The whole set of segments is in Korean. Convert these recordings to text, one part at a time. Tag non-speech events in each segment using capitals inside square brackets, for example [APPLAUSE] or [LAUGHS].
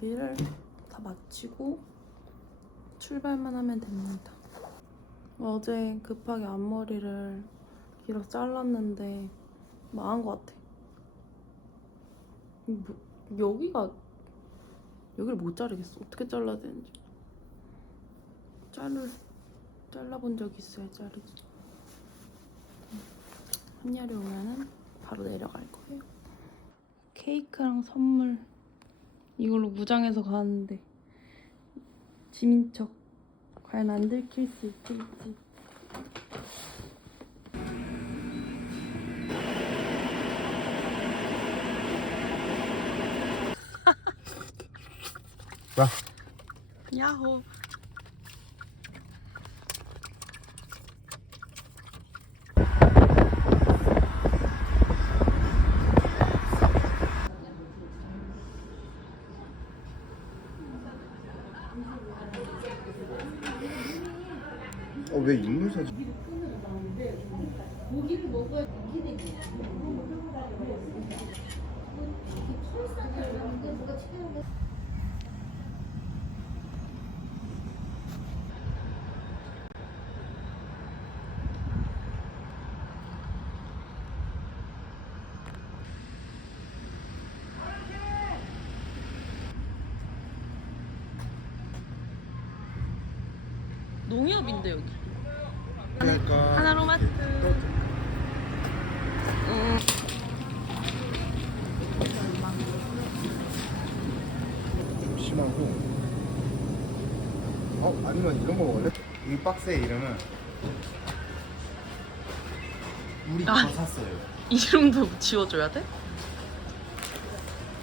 준비를 다 마치고 출발만 하면 됩니다. 어제 급하게 앞머리를 길어 잘랐는데 망한 것 같아. 뭐, 여기가 여기를 못 자르겠어. 어떻게 잘라야 되는지. 자를 잘라본 적 있어야 자르지. 한여리 오면은 바로 내려갈 거예요. 케이크랑 선물 이걸로 무장해서 가는데 지민 척 과연 안 들킬 수 있을지. 와. 야호. 어왜 인물 사진? 농협인데 여기. 하나로 마트. 음. 좀 심하고. 어 아니면 이런 거 먹을래? 이 박스의 이름은 우리 아. 더 샀어요. [LAUGHS] 이름도 지워줘야 돼?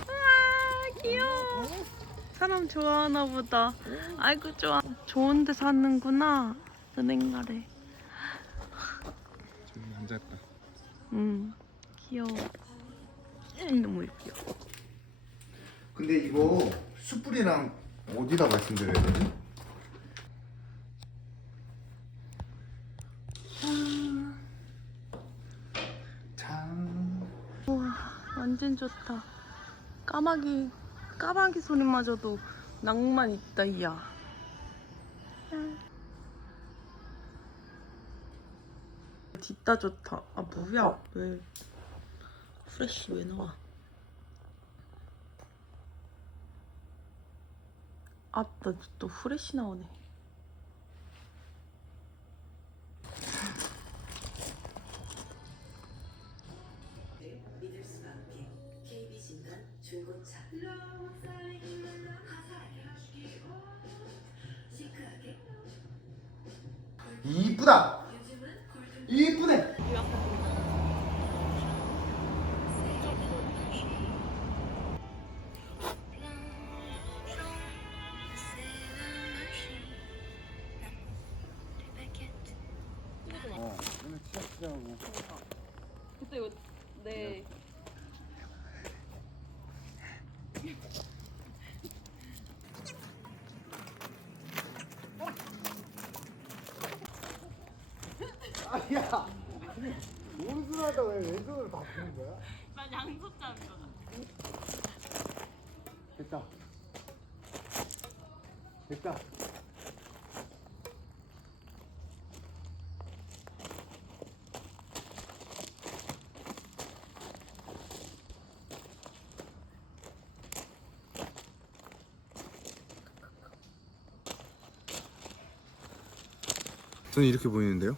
아 귀여워. 사람 좋아하나 보다. 아이고 좋아. 좋은데 사는구나. 은행가래. 저기 앉았다. 음 귀여워. 음, 너무 예뻐. 근데 이거 숯불이랑 어디다 말씀드려야 되지? 우와 완전 좋다. 까마귀 까마귀 소리마저도 낭만 있다 이야. 뒷다 좋다. 아 뭐야 왜 프레쉬 왜 나와? 아나 또 프레쉬 나오네. 이쁘다. 이쁘네. 왜 왼손을 바꾸는 거야? 난 양손 잡는 거다. 됐다. 됐다. 저는 이렇게 보이는데요?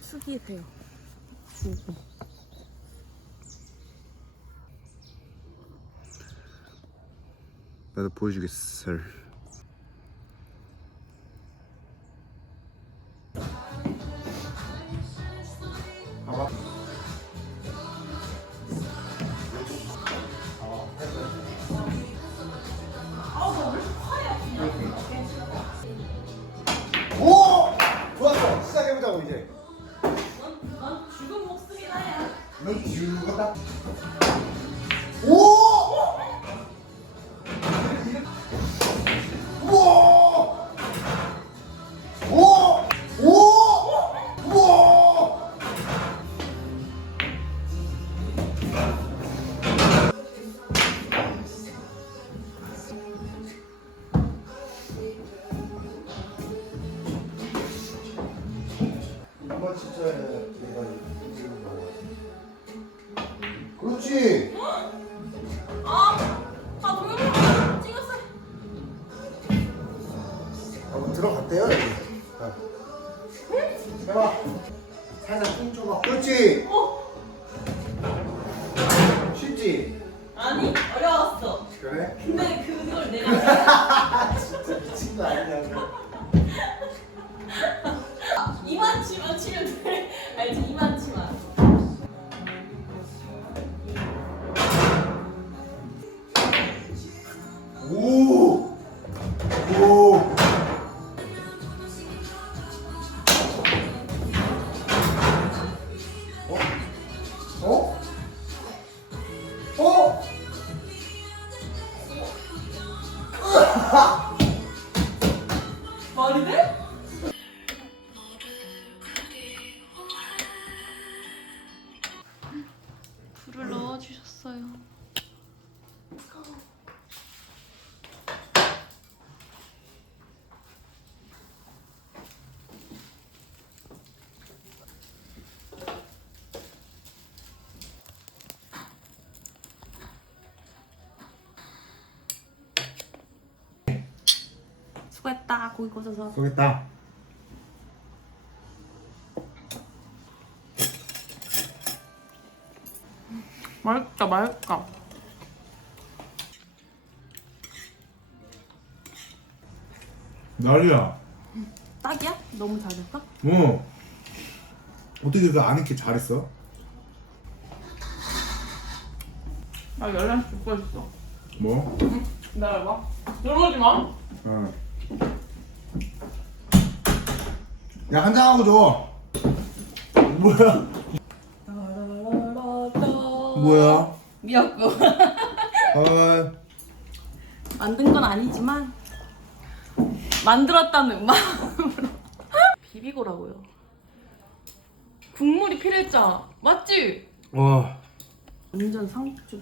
숙이세요. 숙이. 나도 보여주겠어. to 수고했다 고기 구워서. 수고했다. 맛있다 맛있다. 난리야. 딱이야? 너무 잘했어? 어. 어떻게 그안 익게 잘했어? 나 열한 죽고 있어. 뭐? 기다려봐. 들어오지 마. 어. 야, 한 잔하고 줘. 뭐야? 뭐야? 미역국. 아, 만든 건 아니지만 만들었다는 마음으로 비비고라고요. 국물이 필요했잖아. 맞지? 와. 완전 상주.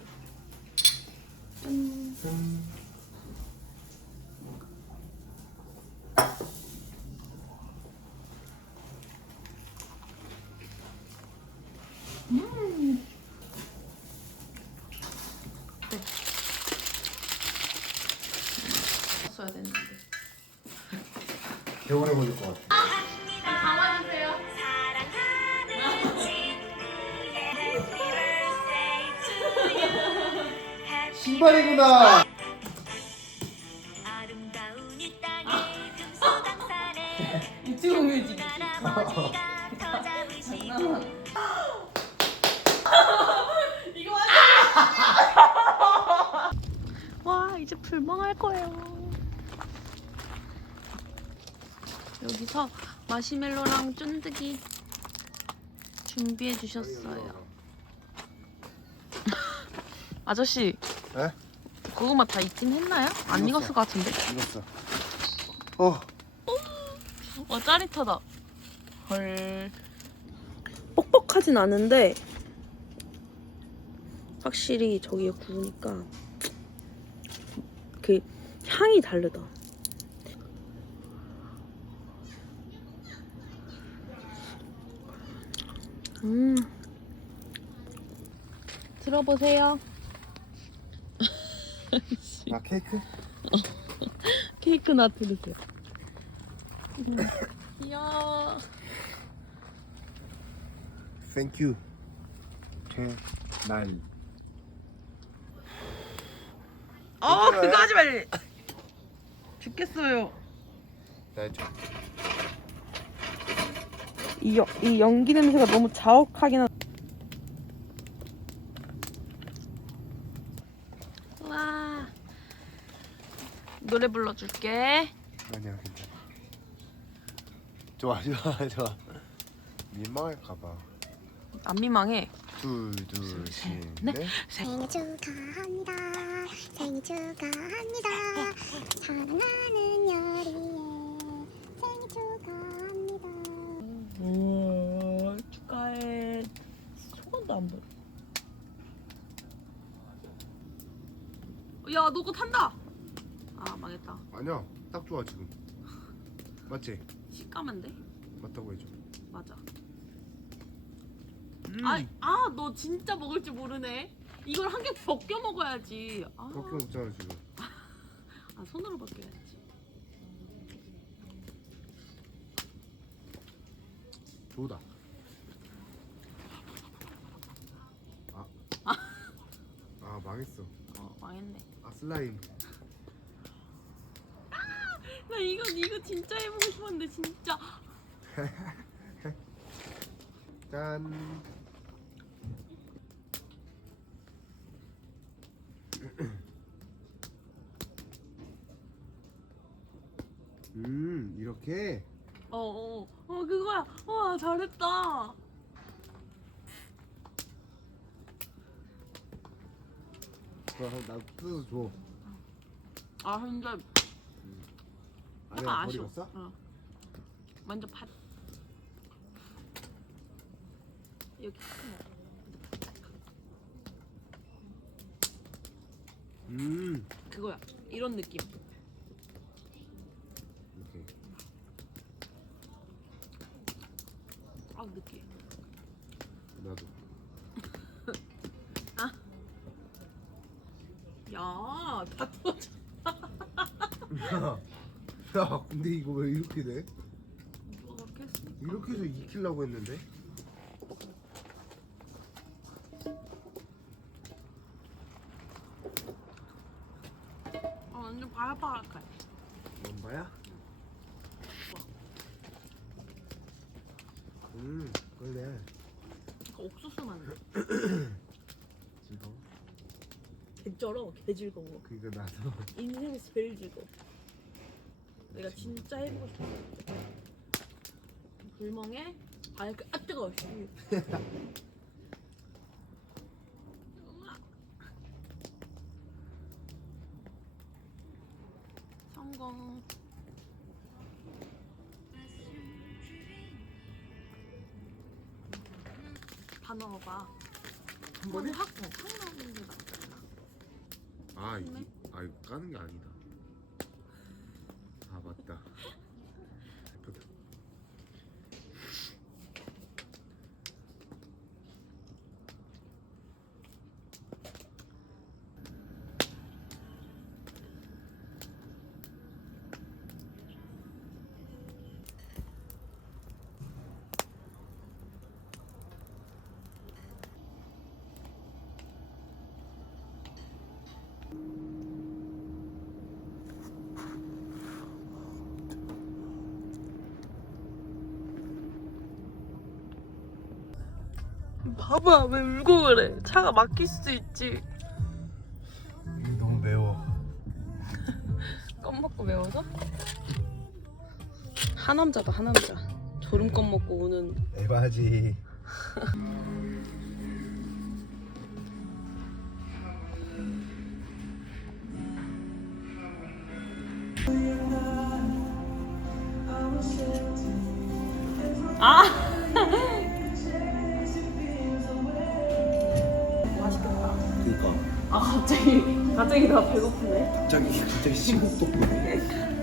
써야 되는데. 개운해 보일 것 같아. 신발이구나. 마시멜로랑 쫀득이 준비해 주셨어요. [LAUGHS] 아저씨 에? 고구마 다 익긴 했나요? 안 익었을 것 같은데. 익었어. 어. 와 짜릿하다. 헐. 뻑뻑하진 않은데 확실히 저기에 구우니까 그 향이 다르다. 음. 들어보세요. [LAUGHS] 아, 케이크? [LAUGHS] 케이크 나트 드세요. [LAUGHS] 이야. 땡큐. 날. 아 그거 하지 말래. 죽겠어요. 나 줘. 이, 여- 이 연기 냄새가 너무 자욱하긴 하. 와. 노래 불러줄게. 아니야, 괜찮아. 좋아, 좋아, 좋아. 민망할까봐. 안 민망해. 둘, 둘, 셋, 넷. 넷. 생일 축하합니다 생일 축하합니다 사랑하는 여리의 생일 축하합니다 오 축하해. 소원도 안 보여. 야, 너 그거 탄다. 아, 망했다. 아니야, 딱 좋아 지금. 맞지? 식감한데? 맞다고 해줘. 맞아. 음. 아, 아, 너 진짜 먹을 줄 모르네. 이걸 한 개 벗겨 먹어야지. 아, 그렇게 먹잖아 지금. 아 손으로 벗겨야지. 좋다. 아. 아 망했어. 어 망했네. 아 슬라임. 나 이거 이거 진짜 해보고 싶었는데 진짜. [LAUGHS] 짠. [CLEARS THROAT] 음 이렇게 어어 어, 어, 그거야. 와 잘했다. 그거 나 뜯어서 줘. 아 근데 아니야 약간 아쉬워. 버리겠어? 어. 완전 팥. 여기 음 그거야. 이런 느낌. 이렇게 아 느끼해. 나도. 왜 이렇게 돼? 누가 그렇게 했으니까. 이렇게 해서 익히려고 했는데. 아, 완전 바삭바삭해. 뭔가야? 음 그러네. 그 옥수수 맛. [CLEARS THROAT] 즐거워. 개쩔어, 개 즐거워. 그니까 나도. 인생에서 제일 즐거워. 내가 진짜 해보고 싶어. 불멍에 발그 아 뜨거워. 씨. [LAUGHS] 성공. 다 넣어봐. 한 번에? 확, 어, 확 넣는 게 낫잖아. 아 이게 아 이거 까는 게 아니다. 아 봐봐 왜 울고 그래 차가 막힐 수도 있지 너무 매워. [LAUGHS] 껌 먹고 매워서? 하남자다 하남자 졸음껌 먹고 오는 에바지. [LAUGHS] 갑자기 갑자기 나 배고프네 갑자기 갑자기 심호흡 돋네.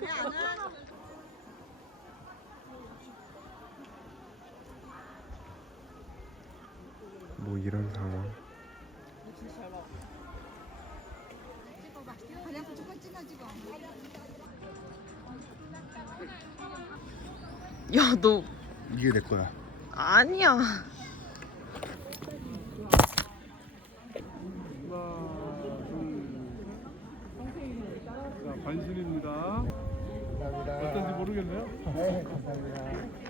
네, 안 와. 이런 상황. 야 너 이게 내 거야. 아니야. 자, 반신입니다. 어떤지 모르겠네요. 네, 감사합니다.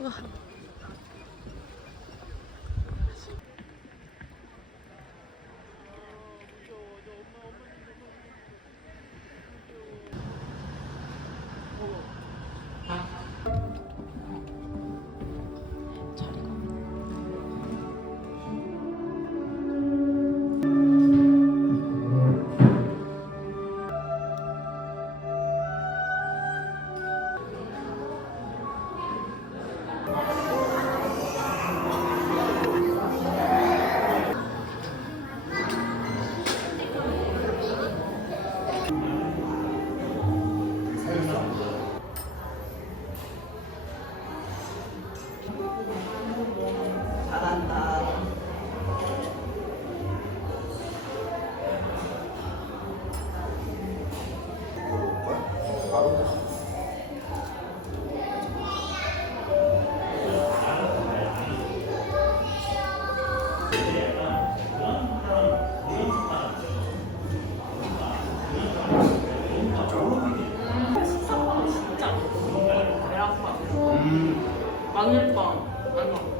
这 [LAUGHS] 마늘빵. 아니야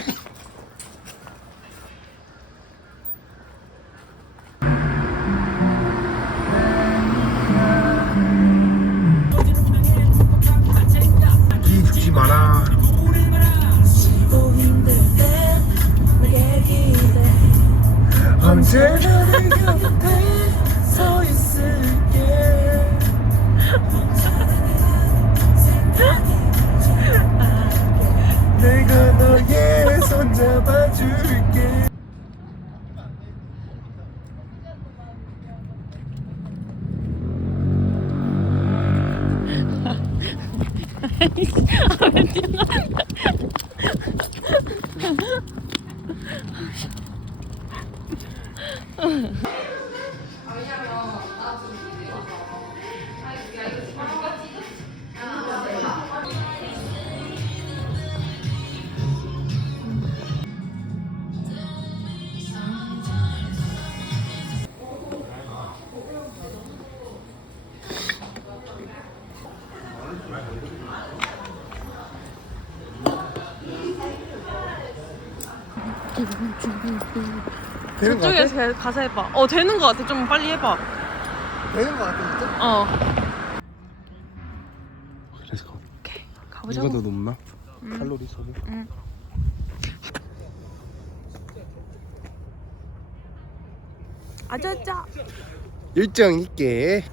아왜 뛰어나? 되는 거 저쪽에 같아? 가서 해봐. 어 되는 거 같아. 좀 빨리 해봐. 되는 거 같아 진짜? 어. 그래서 가보자 이거 더 높나? 칼로리 소비? 아자자 일정 있게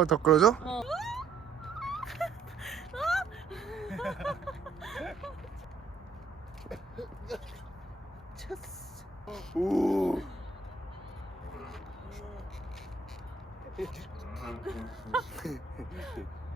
아우 더 끌어줘? 어. 어. 어. 오. [LAUGHS]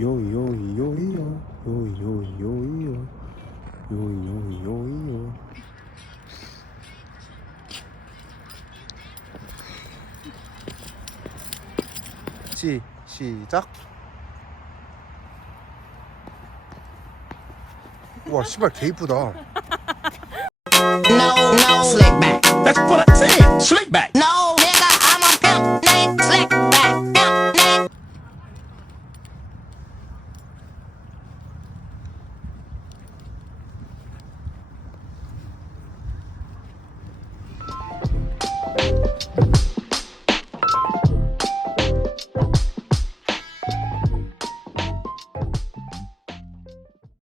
요이 요이요 요이 요이 요이요 시 시작. 와 씨발 개 이쁘다. no, no, slick back. That's what I